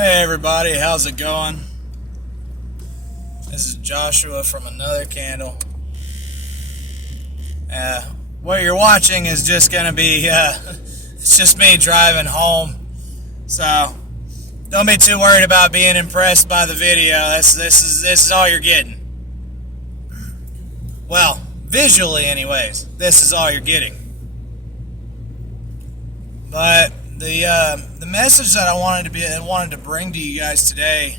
Hey everybody, how's it going? This is Joshua from Another Candle. What you're watching is just gonna be, it's just me driving home. So, don't be too worried about being impressed by the video. This is all you're getting. Well, visually anyways, this is all you're getting. But the message that I wanted to bring to you guys today,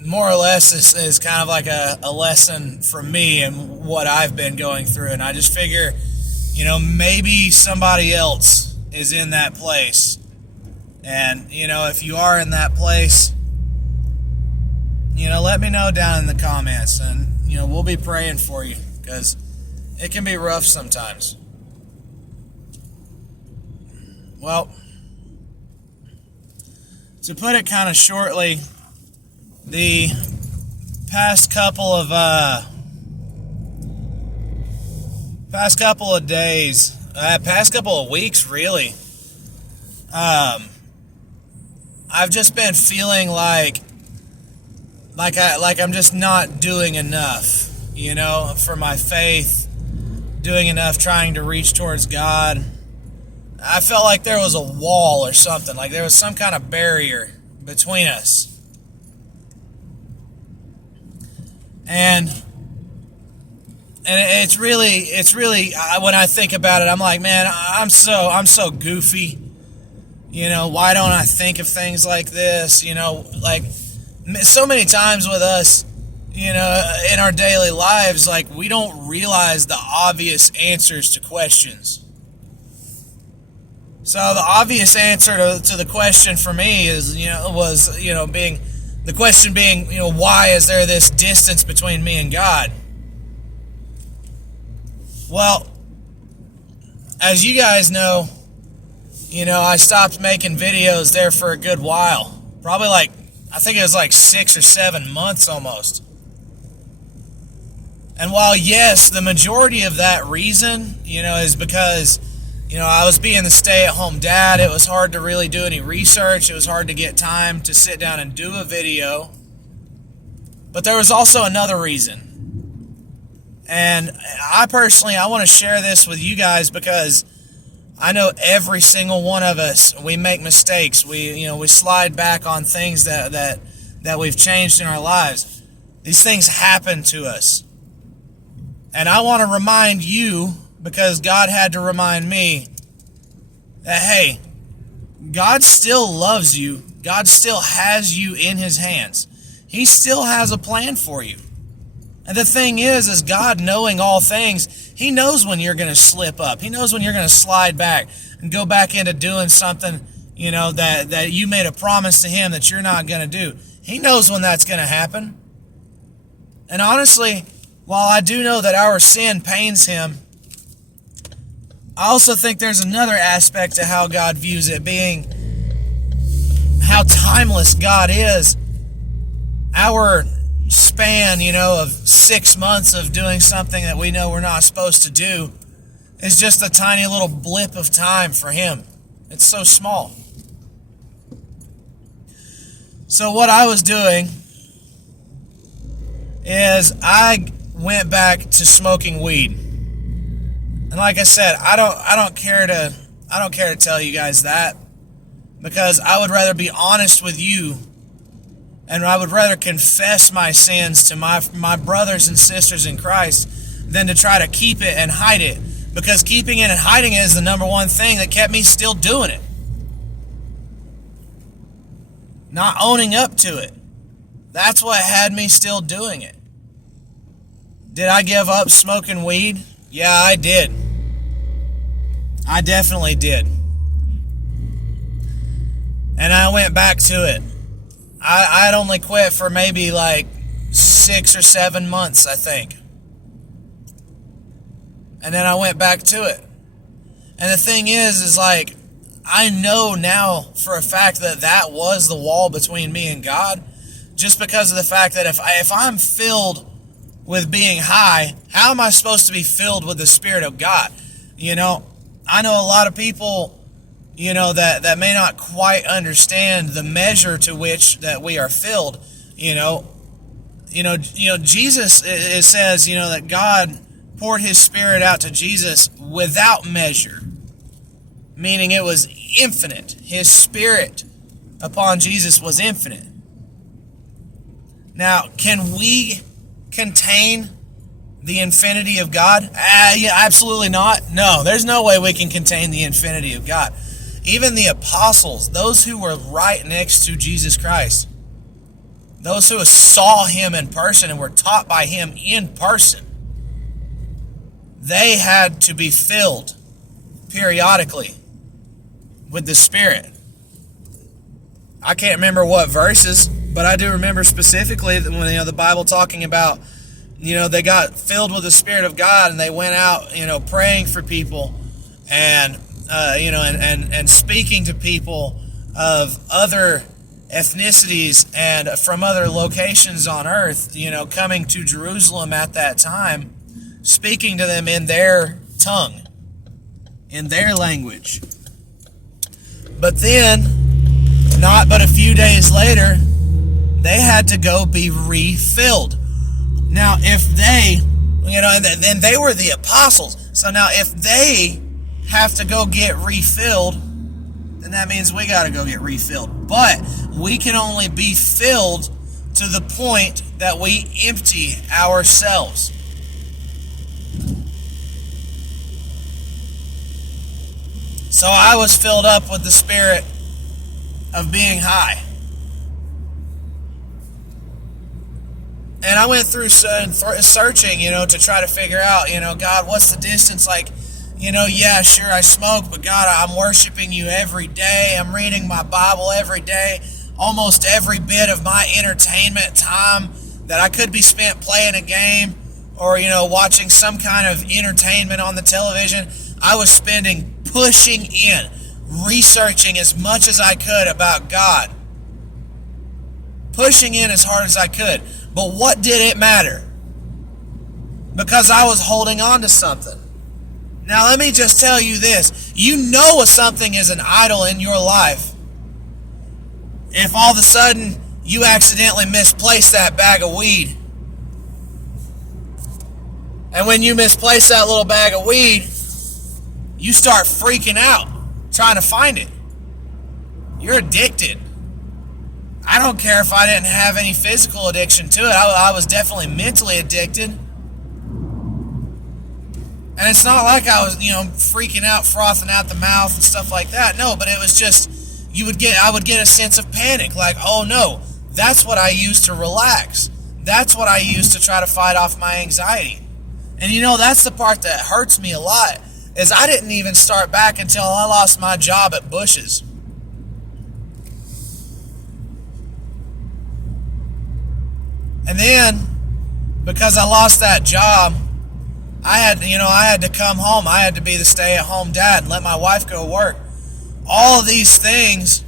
more or less is kind of like a lesson from me and what I've been going through, and I just figure, maybe somebody else is in that place, and if you are in that place, let me know down in the comments, and we'll be praying for you, because it can be rough sometimes. Well, to put it kind of shortly, the past couple of days, past couple of weeks, really, I've just been feeling like I'm just not doing enough, for my faith, doing enough, trying to reach towards God. I felt like there was a wall or something, like there was some kind of barrier between us. And it's really when I think about it, I'm like, man, I'm so goofy. Why don't I think of things like this? Like so many times with us, in our daily lives, like we don't realize the obvious answers to questions. So the obvious answer to the question for me is, being the question being, why is there this distance between me and God? Well, as you guys know, I stopped making videos there for a good while. Probably I think it was 6 or 7 months almost. And while, yes, the majority of that reason, is because I was being the stay-at-home dad. It was hard to really do any research. It was hard to get time to sit down and do a video. But there was also another reason. And I want to share this with you guys because I know every single one of us, we make mistakes. We slide back on things that we've changed in our lives. These things happen to us. And I want to remind you, because God had to remind me that, hey, God still loves you. God still has you in His hands. He still has a plan for you. And the thing is God, knowing all things, He knows when you're going to slip up. He knows when you're going to slide back and go back into doing something, that you made a promise to Him that you're not going to do. He knows when that's going to happen. And honestly, while I do know that our sin pains Him, I also think there's another aspect to how God views it, being how timeless God is. Our span, of 6 months of doing something that we know we're not supposed to do is just a tiny little blip of time for Him. It's so small. So what I was doing is I went back to smoking weed. And like I said, I don't care to tell you guys that, because I would rather be honest with you, and I would rather confess my sins to my brothers and sisters in Christ than to try to keep it and hide it, because keeping it and hiding it is the number one thing that kept me still doing it. Not owning up to it. That's what had me still doing it. Did I give up smoking weed? Yeah, I did. I definitely did. And I went back to it. I'd only quit for maybe 6 or 7 months, I think. And then I went back to it. And the thing is I know now for a fact that was the wall between me and God, just because of the fact that if I'm filled with being high, how am I supposed to be filled with the Spirit of God? I know a lot of people that may not quite understand the measure to which that we are filled. Jesus, it says, that God poured his Spirit out to Jesus without measure, meaning it was infinite. His Spirit upon Jesus was infinite. Now, can we contain the infinity of God? Yeah, absolutely not. No, there's no way we can contain the infinity of God. Even the apostles, those who were right next to Jesus Christ, those who saw him in person and were taught by him in person, they had to be filled periodically with the Spirit. I can't remember what verses, but I do remember specifically that when the Bible talking about, they got filled with the Spirit of God and they went out, praying for people and and speaking to people of other ethnicities and from other locations on earth, coming to Jerusalem at that time, speaking to them in their tongue, in their language. But then, not but a few days later, they had to go be refilled. Now, if they, then they were the apostles. So now if they have to go get refilled, then that means we got to go get refilled. But we can only be filled to the point that we empty ourselves. So I was filled up with the Spirit of being high. And I went through searching, to try to figure out, God, what's the distance? Like, yeah, sure, I smoke, but God, I'm worshiping you every day. I'm reading my Bible every day. Almost every bit of my entertainment time that I could be spent playing a game or, watching some kind of entertainment on the television, I was spending pushing in, researching as much as I could about God. Pushing in as hard as I could. But what did it matter? Because I was holding on to something. Now let me just tell you this. You know if something is an idol in your life if all of a sudden you accidentally misplace that bag of weed. And when you misplace that little bag of weed, you start freaking out trying to find it. You're addicted. I don't care if I didn't have any physical addiction to it. I was definitely mentally addicted. And it's not like I was, freaking out, frothing out the mouth and stuff like that. No, but it was just, I would get a sense of panic. Like, oh no, that's what I use to relax. That's what I use to try to fight off my anxiety. And that's the part that hurts me a lot, is I didn't even start back until I lost my job at Bush's. And then, because I lost that job, I had to come home. I had to be the stay-at-home dad and let my wife go to work. All of these things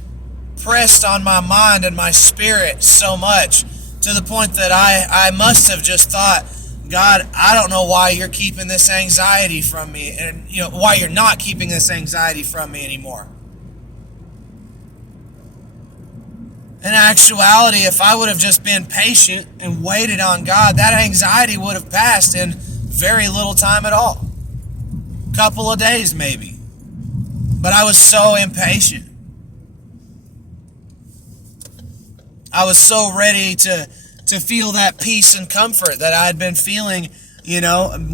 pressed on my mind and my spirit so much to the point that I must have just thought, God, I don't know why you're keeping this anxiety from me, and why you're not keeping this anxiety from me anymore. In actuality, if I would have just been patient and waited on God, that anxiety would have passed in very little time at all. A couple of days maybe. But I was so impatient. I was so ready to feel that peace and comfort that I had been feeling,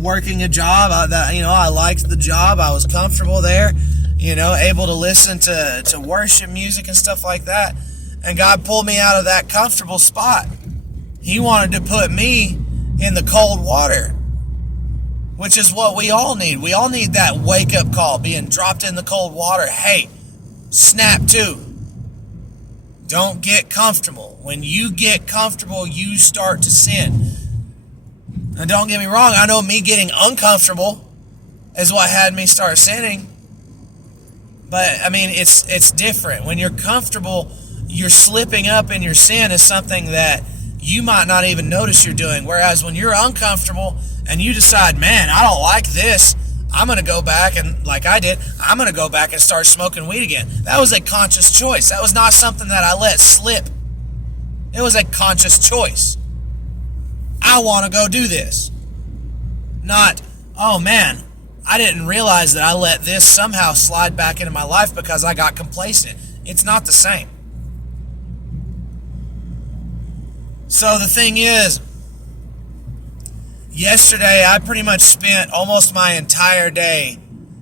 working a job. I liked the job. I was comfortable there, able to listen to worship music and stuff like that. And God pulled me out of that comfortable spot. He wanted to put me in the cold water, which is what we all need. We all need that wake-up call, being dropped in the cold water. Hey, snap to. Don't get comfortable. When you get comfortable, you start to sin. And don't get me wrong, I know me getting uncomfortable is what had me start sinning. But, it's different. When you're comfortable, you're slipping up in your sin is something that you might not even notice you're doing. Whereas when you're uncomfortable and you decide, man, I don't like this, I'm going to go back and, like I did, I'm going to go back and start smoking weed again. That was a conscious choice. That was not something that I let slip. It was a conscious choice. I want to go do this. Not, oh man, I didn't realize that I let this somehow slide back into my life because I got complacent. It's not the same. So the thing is, yesterday I pretty much spent almost my entire day,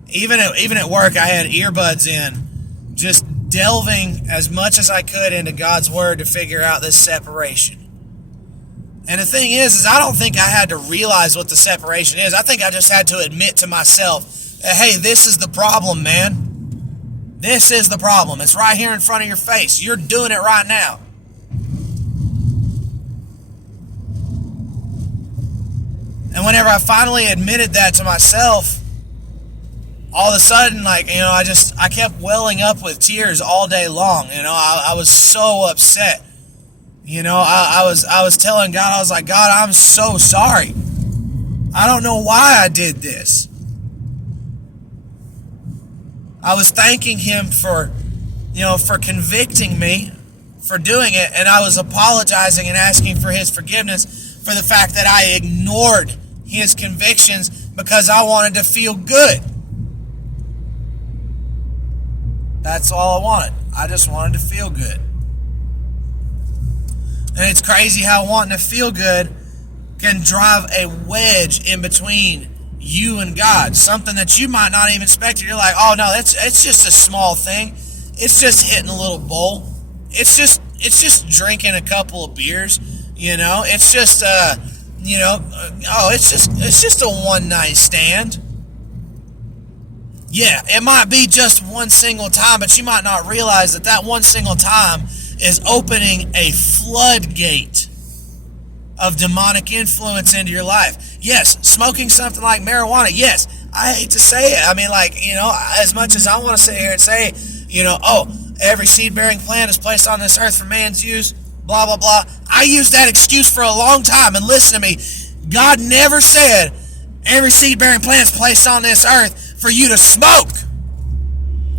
even at work, I had earbuds in, just delving as much as I could into God's Word to figure out this separation. And the thing is I don't think I had to realize what the separation is. I think I just had to admit to myself, hey, this is the problem, man. This is the problem. It's right here in front of your face. You're doing it right now. And whenever I finally admitted that to myself, all of a sudden, I kept welling up with tears all day long. I was so upset. I was telling God, I was like, God, I'm so sorry. I don't know why I did this. I was thanking Him for convicting me for doing it, and I was apologizing and asking for His forgiveness for the fact that I ignored His convictions because I wanted to feel good. That's all I wanted. I just wanted to feel good. And it's crazy how wanting to feel good can drive a wedge in between you and God. Something that you might not even expect. You're like, oh no, it's just a small thing. It's just hitting a little bowl. It's just drinking a couple of beers. It's just it's just a one night stand. Yeah, it might be just one single time, but you might not realize that one single time is opening a floodgate of demonic influence into your life. Yes, smoking something like marijuana. Yes, I hate to say it. I mean, as much as I want to sit here and say, every seed-bearing plant is placed on this earth for man's use, blah, blah, blah. I used that excuse for a long time, and listen to me. God never said every seed-bearing plant is placed on this earth for you to smoke,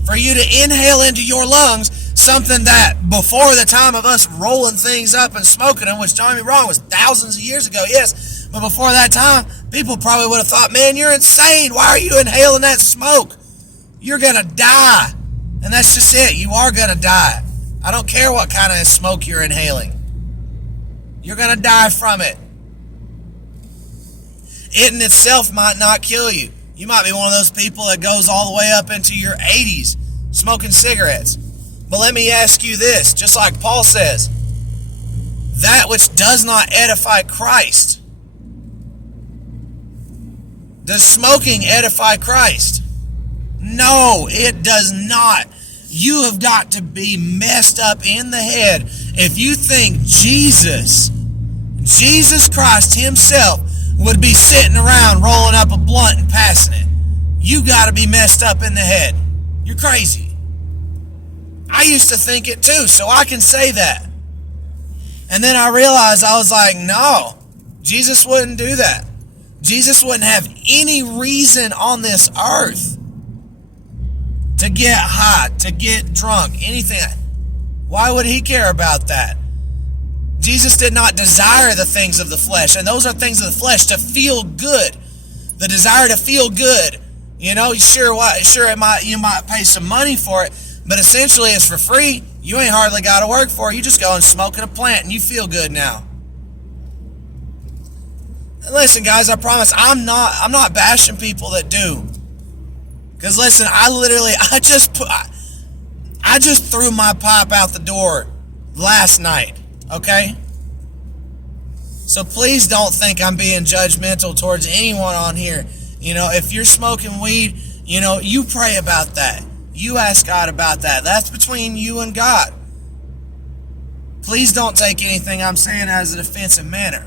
for you to inhale into your lungs something that before the time of us rolling things up and smoking them, which don't get me wrong, was thousands of years ago, yes, but before that time, people probably would have thought, man, you're insane. Why are you inhaling that smoke? You're going to die. And that's just it. You are going to die. I don't care what kind of smoke you're inhaling. You're going to die from it. It in itself might not kill you. You might be one of those people that goes all the way up into your 80s smoking cigarettes. But let me ask you this, just like Paul says, that which does not edify Christ. Does smoking edify Christ? No, it does not. You have got to be messed up in the head if you think Jesus Christ Himself would be sitting around rolling up a blunt and passing it. You got to be messed up in the head. You're crazy. I used to think it too, so I can say that. And then I realized, I was like, no, Jesus wouldn't do that. Jesus wouldn't have any reason on this earth to get high, to get drunk, anything. Why would He care about that? Jesus did not desire the things of the flesh, and those are things of the flesh to feel good. The desire to feel good. You might pay some money for it, but essentially it's for free. You ain't hardly got to work for it. You just go and smoke in a plant and you feel good now. And listen, guys, I promise I'm not bashing people that do. Because listen, I just threw my pipe out the door last night, okay? So please don't think I'm being judgmental towards anyone on here. If you're smoking weed, you pray about that. You ask God about that. That's between you and God. Please don't take anything I'm saying as an offensive manner.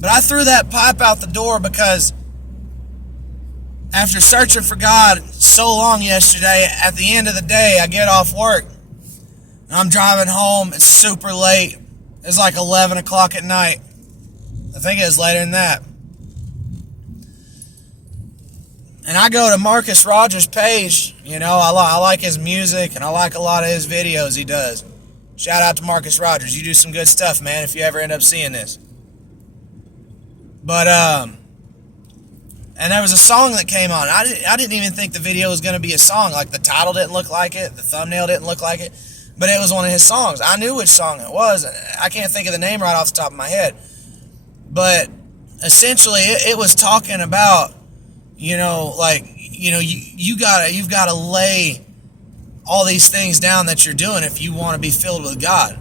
But I threw that pipe out the door because after searching for God so long yesterday, at the end of the day, I get off work. I'm driving home. It's super late. It's like 11 o'clock at night. I think it was later than that. And I go to Marcus Rogers' page. I like his music, and I like a lot of his videos he does. Shout out to Marcus Rogers. You do some good stuff, man, if you ever end up seeing this. But, and there was a song that came on. I didn't even think the video was going to be a song. Like, the title didn't look like it. The thumbnail didn't look like it. But it was one of his songs. I knew which song it was. I can't think of the name right off the top of my head. But essentially, it was talking about, you've got to lay all these things down that you're doing if you want to be filled with God.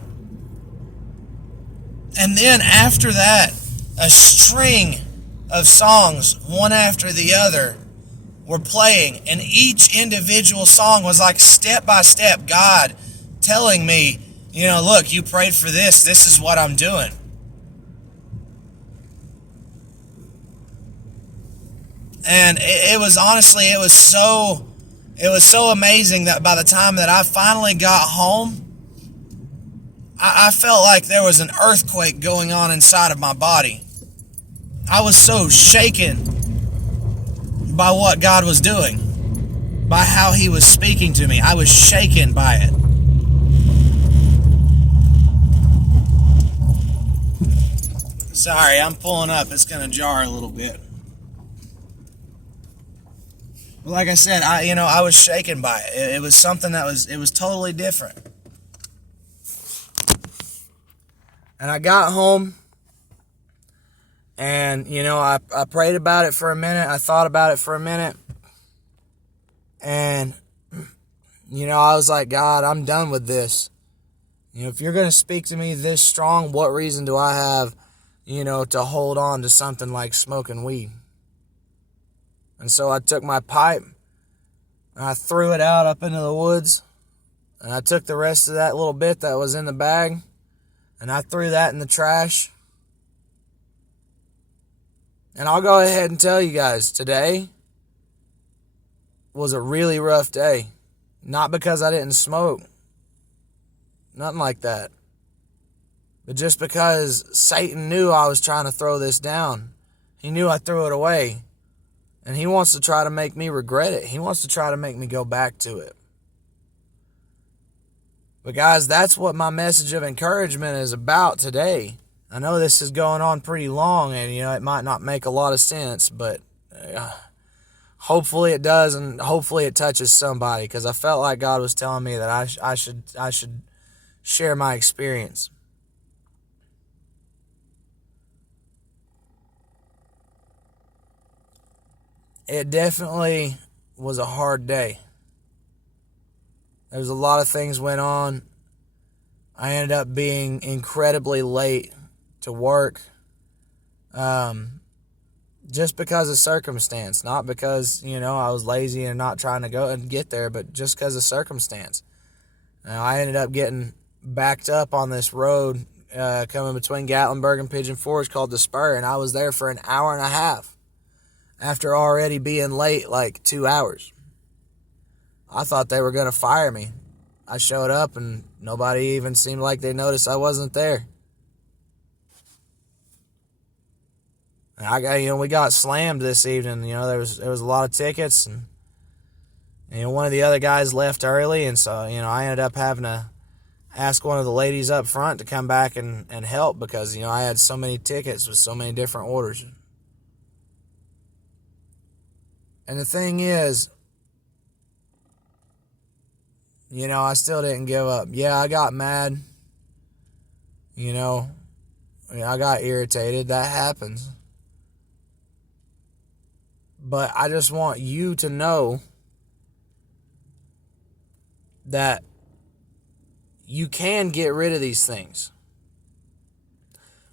And then after that, a string of songs, one after the other, were playing, and each individual song was like step by step God telling me, look, you prayed for this is what I'm doing. And it was so amazing that by the time that I finally got home, I felt like there was an earthquake going on inside of my body. I was so shaken by what God was doing, by how He was speaking to me. I was shaken by it. Sorry, I'm pulling up. It's going to jar a little bit. But like I said, I was shaken by it. It was something that was totally different. And I got home, and, I prayed about it for a minute. I thought about it for a minute. And, I was like, God, I'm done with this. If you're going to speak to me this strong, what reason do I have, to hold on to something like smoking weed? And so I took my pipe, and I threw it out up into the woods, and I took the rest of that little bit that was in the bag, and I threw that in the trash. And I'll go ahead and tell you guys, today was a really rough day. Not because I didn't smoke. Nothing like that. But just because Satan knew I was trying to throw this down. He knew I threw it away. And he wants to try to make me regret it. He wants to try to make me go back to it. But guys, that's what my message of encouragement is about today. I know this is going on pretty long, and it might not make a lot of sense, but hopefully it does, and hopefully it touches somebody, because I felt like God was telling me that I should share my experience. It definitely was a hard day. There was a lot of things went on. I ended up being incredibly late to work, just because of circumstance, not because, I was lazy and not trying to go and get there, but just because of circumstance. I ended up getting backed up on this road coming between Gatlinburg and Pigeon Forge called the Spur, and I was there for an hour and a half after already being late like 2 hours. I thought they were going to fire me. I showed up and nobody even seemed like they noticed I wasn't there. And we got slammed this evening. There was a lot of tickets, and one of the other guys left early, and so I ended up having to ask one of the ladies up front to come back and help, because I had so many tickets with so many different orders. And the thing is, I still didn't give up. Yeah, I got mad. I got irritated. That happens. But I just want you to know that you can get rid of these things.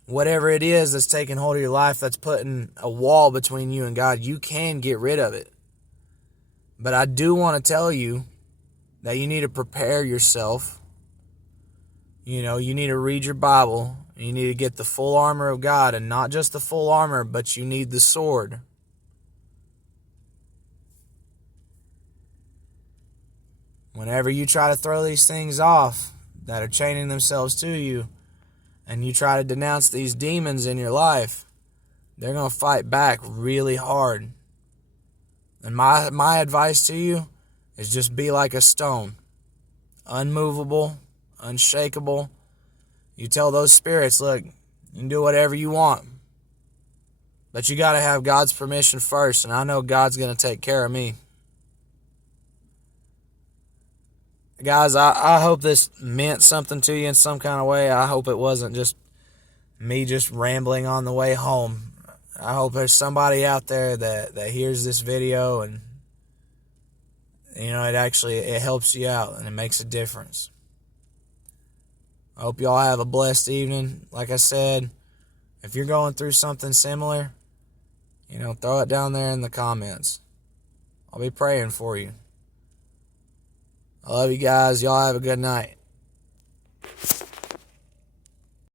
Whatever it is that's taking hold of your life, that's putting a wall between you and God, you can get rid of it. But I do want to tell you that you need to prepare yourself. You need to read your Bible. You need to get the full armor of God, and not just the full armor, but you need the sword. Whenever you try to throw these things off that are chaining themselves to you, and you try to denounce these demons in your life, they're going to fight back really hard. And my advice to you is just be like a stone, unmovable, unshakable. You tell those spirits, look, you can do whatever you want, but you got to have God's permission first, and I know God's going to take care of me. Guys, I hope this meant something to you in some kind of way. I hope it wasn't just me just rambling on the way home. I hope there's somebody out there that hears this video and, it helps you out and it makes a difference. I hope y'all have a blessed evening. Like I said, if you're going through something similar, throw it down there in the comments. I'll be praying for you. I love you guys. Y'all have a good night.